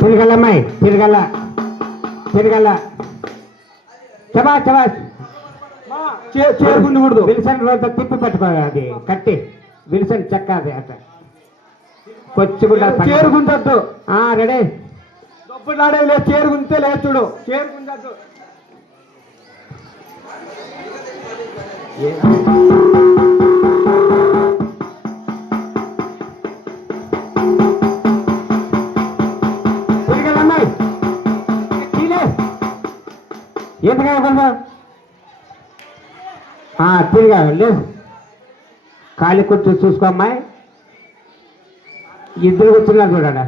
తిరగలమ్మాయి తిరగల తిరగల. చబా చబా. చేరుకుండకూడదు Wilson రోజు తిప్పి పట్టుకోవాలి అది. కట్టి. విల్సన్ చెక్క అది అట్ట కొచ్చుకుంటా చేరుకుంటద్దు. రెడీ. దొప్పలాడే లే చేరుకుంటే లే చూడు. చేరుకుంటద్దు. తిరిగా లేవు కాలి కూర్చో చూసుకో అమ్మాయి. ఇద్దరు కూర్చున్నారు చూడడా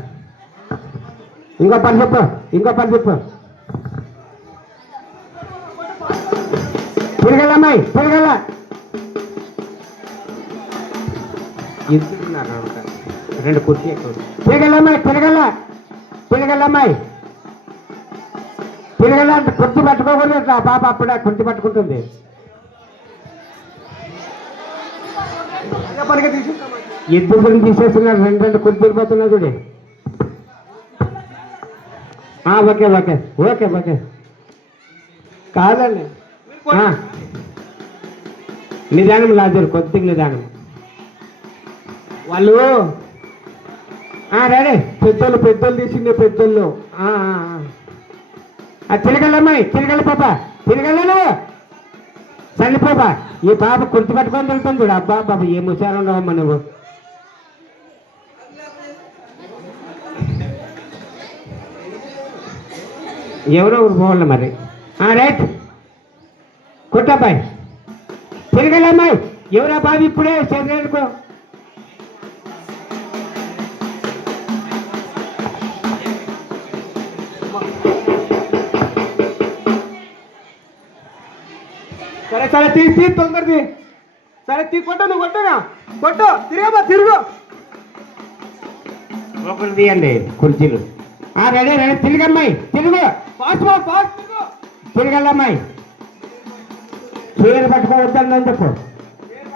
ఇంకో పని చెప్పు ఇంకో పని చెప్పు. తిరగలమ్మాయి తిరగల. ఇద్దరున్నారు రెండు కుర్చీ తిరగల అమ్మాయి తిరగల. తిరగల అమ్మాయి. అంటే కుర్చీ పట్టుకోకూడదు అట్లా పాప అప్పుడే కుర్చీ పట్టుకుంటుంది. అదే ఇద్దరు తీసేస్తున్నారు. రెండు రెండు కుర్చీలు పోతున్నా చూడి. ఆ, ఓకే ఓకే ఓకే ఓకే. కాదండి. ఆ. నిదానం లాజరు కొద్దిగా నిదానం. వాళ్ళు ఆ, పెద్దోళ్ళు పెద్దోళ్ళు తీసిండే పెద్దోళ్ళు. ఆ, తిరగలమ్మాయి తిరగల పాప తిరగలను. చల్లి పాప ఈ పాప కుర్తి పట్టుకొని తిరుగుతుంది చూడు. అబ్బా బాబా ఏం ముసారం ఉండవమ్మా నువ్వు? ఎవరో ఊరు పోవాలి మరి? ఆ, రైట్. కుట్టబ్బాయి తిరగలమ్మాయి ఎవరా బాబు ఇప్పుడే? చదివేరుకో సరే సరే తీ తీ తొందరది సరే తీ కొట్టు నువ్వు కొట్టుగా కొట్టు తిరిగమ్మా తిరుగు. ఒకరు తీయండి కుర్చీలు. ఆ, రెడీ రెడీ తిరిగమ్మాయి తిరుగు. ఫాస్ట్ బా ఫాస్ట్ తిరుగు. తిరగలమ్మాయి చీర పట్టుకోవద్దని చెప్పు.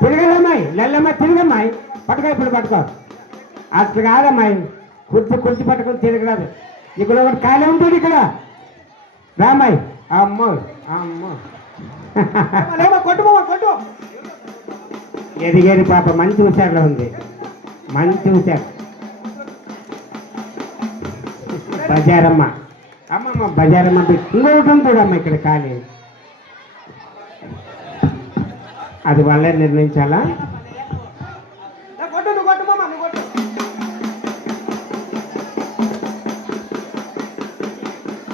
తిరగలమ్మాయి లెల్లమ్మాయి తిరగమ్మాయి పట్టుకో ఇప్పుడు పట్టుకో. అసలు కాదమ్మాయి కుర్చీ కుర్చీ పట్టుకొని తిరగరాదు ఇక్కడ ఒకటి ఖాళీ ఉంటుంది ఇక్కడ. రామ్మాయి అమ్మో అమ్మో. ఎదిగేది పాప మంచి హుషారులో ఉంది. మంచి హుషారు. బజారమ్మ. అమ్మమ్మ బజారమ్మ. ఇంకొకటి ఉంది చూడమ్మ ఇక్కడ ఖాళీ. అది వాళ్ళే నిర్ణయించాలా?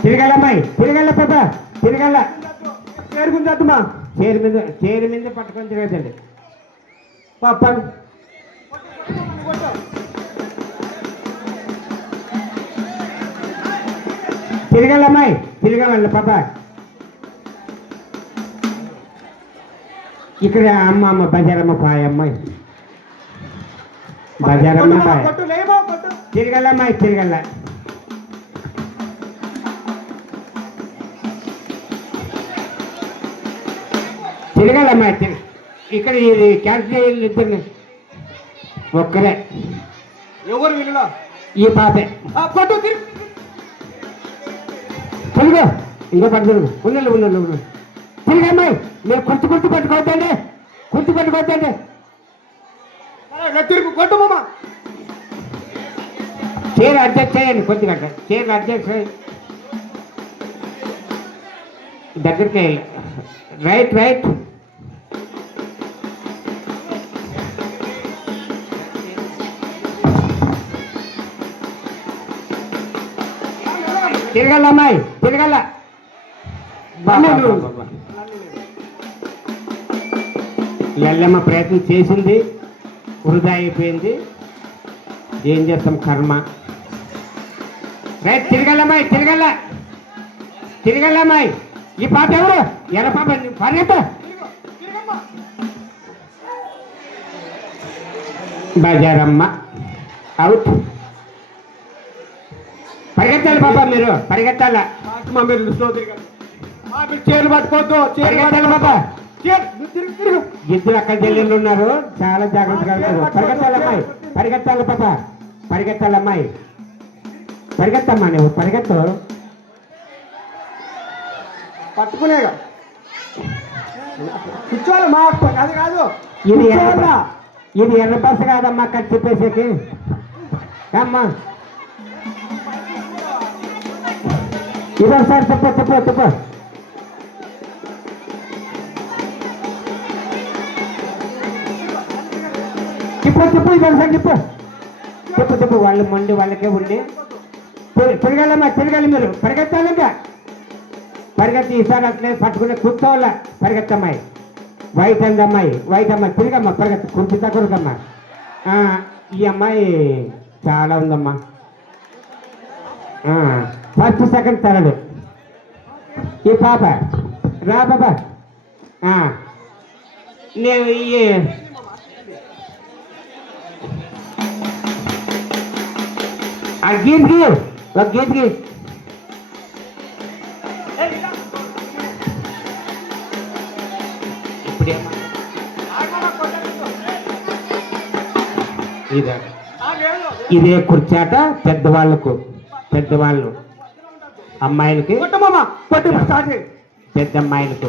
తిరగలమ్మాయి తిరగల పాప తిరగల. చేరుకుంటద్దు మా చీర మీద చీర మీద పట్టుకొని తిరగదండి పాప నువ్వు కొట్టు తిరగలమ్మాయి తిరగల పాప ఇక్కడ అమ్మ అమ్మ బజారమ్మ పాయ అమ్మాయి. బజారమ్మ పాయ. తిరగలమ్మాయి తిరగల. తిరగలమ్మాయి తిరగ ఇక్కడ ఇది క్యాన్సిల్ ఇద్దరు ఒక్కరే. ఎవరు వీళ్ళలో ఈ పాపే. ఆ, కొట్టు తిరుగు తిరుగు ఇంకో పడుతుంది ఉన్నలు ఉన్నలు ఉన్నలు తిరిగమ్మాయి మీరు కుర్చీ కుర్చీ పట్టుకోవద్దండి. కుర్చీ పట్టుకోవద్దండి. తిరుగు. కొట్టు మామ. చీర అడ్జస్ట్ చేయండి కొద్దిగా అట్లా. చీర అడ్జస్ట్ చేయండి దగ్గరికి వెళ్ళి. Right right. తిరగల అమ్మాయి తిరగల. లల్లమ్మ ప్రయత్నం చేసింది వృధా అయిపోయింది. ఏం చేస్తాం కర్మ? రైట్ తిరగలమ్మాయి తిరగల. తిరగలమ్మాయి ఈ పాట ఎవరు? ఎర్ర పాప పరిగెత్త బజారమ్మ. అవుట్. పరిగెత్తాలి పాప మీరు. పరిగెత్తాల? మా మీరు స్లో తిరగాలి మా మీరు చేరు పట్టుకోవద్దు పరిగెత్తాలి పాప. ఇద్దరు అక్క చెల్లెళ్ళు ఉన్నారు. చాలా జాగ్రత్తగా ఉన్నారు. పరిగెత్తాలి అమ్మాయి. పరిగెత్తాలి పాప. పరిగెత్తాలి అమ్మాయి. పరిగెత్తమ్మా నువ్వు. పరిగెత్తు. పట్టుకునేగా. కూర్చోవాలి మా అది కాదు. ఇది ఎర్ర? ఇది ఎర్ర బస్సు కాదమ్మా కట్ చెప్పేసేకి అమ్మా ఇది సార్ చెప్పు చెప్పు చెప్పు. చెప్పు చెప్పు ఇది సార్ చెప్పు. చెప్పు చెప్పు వాళ్ళు మండి వాళ్ళకే ఉండి. పెరగాలమ్మా తిరగాలమ్మా తిరగాలి మీరు పరిగెత్తాలిగా పరిగెత్తి ఈసారి అట్లే పట్టుకునే కూర్చోవాలా? పరిగెత్తమ్మాయి. వైట్ అండ్ అమ్మాయి? వైట్ అమ్మాయి తిరిగమ్మా పరిగెత్త కుర్పిత కొడుకమ్మా. ఈ అమ్మాయి చాలా ఉందమ్మా. ఫస్ట్ సెకండ్ థర్డ్ ఈ పాప. రా బాబా ఆ, నేను ఈ ఆ గీ ఒక గీత గీ ఇదే. ఇదే కుర్చాట పెద్దవాళ్ళకు. పెద్దవాళ్ళు. అమ్మాయిలకి కొట్టమ్మ కొట్టు స్టార్ట్ చేయి. పెద్ద అమ్మాయిలకు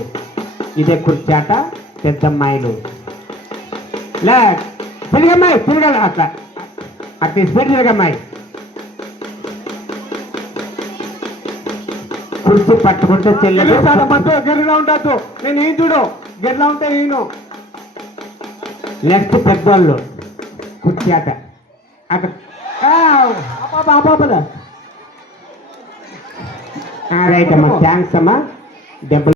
ఇదే కుర్చాట పెద్ద అమ్మాయిలు లే తిరిగమ్మాయి తిరగాలి అట్లా. అట్లా స్పీడ్ తిరగమ్మాయి. కుర్చీ పట్టుకుంటే చెల్లెలు గెలిలా ఉంటాడు నేను ఏం చూడు? గెలిలా ఉంటే నేను. నెక్స్ట్ పెద్దోళ్ళు. కుర్చీ ఆట. అక్కడ. రైట్ అమ్మా థ్యాంక్స్ అమ్మా. డెబ్బై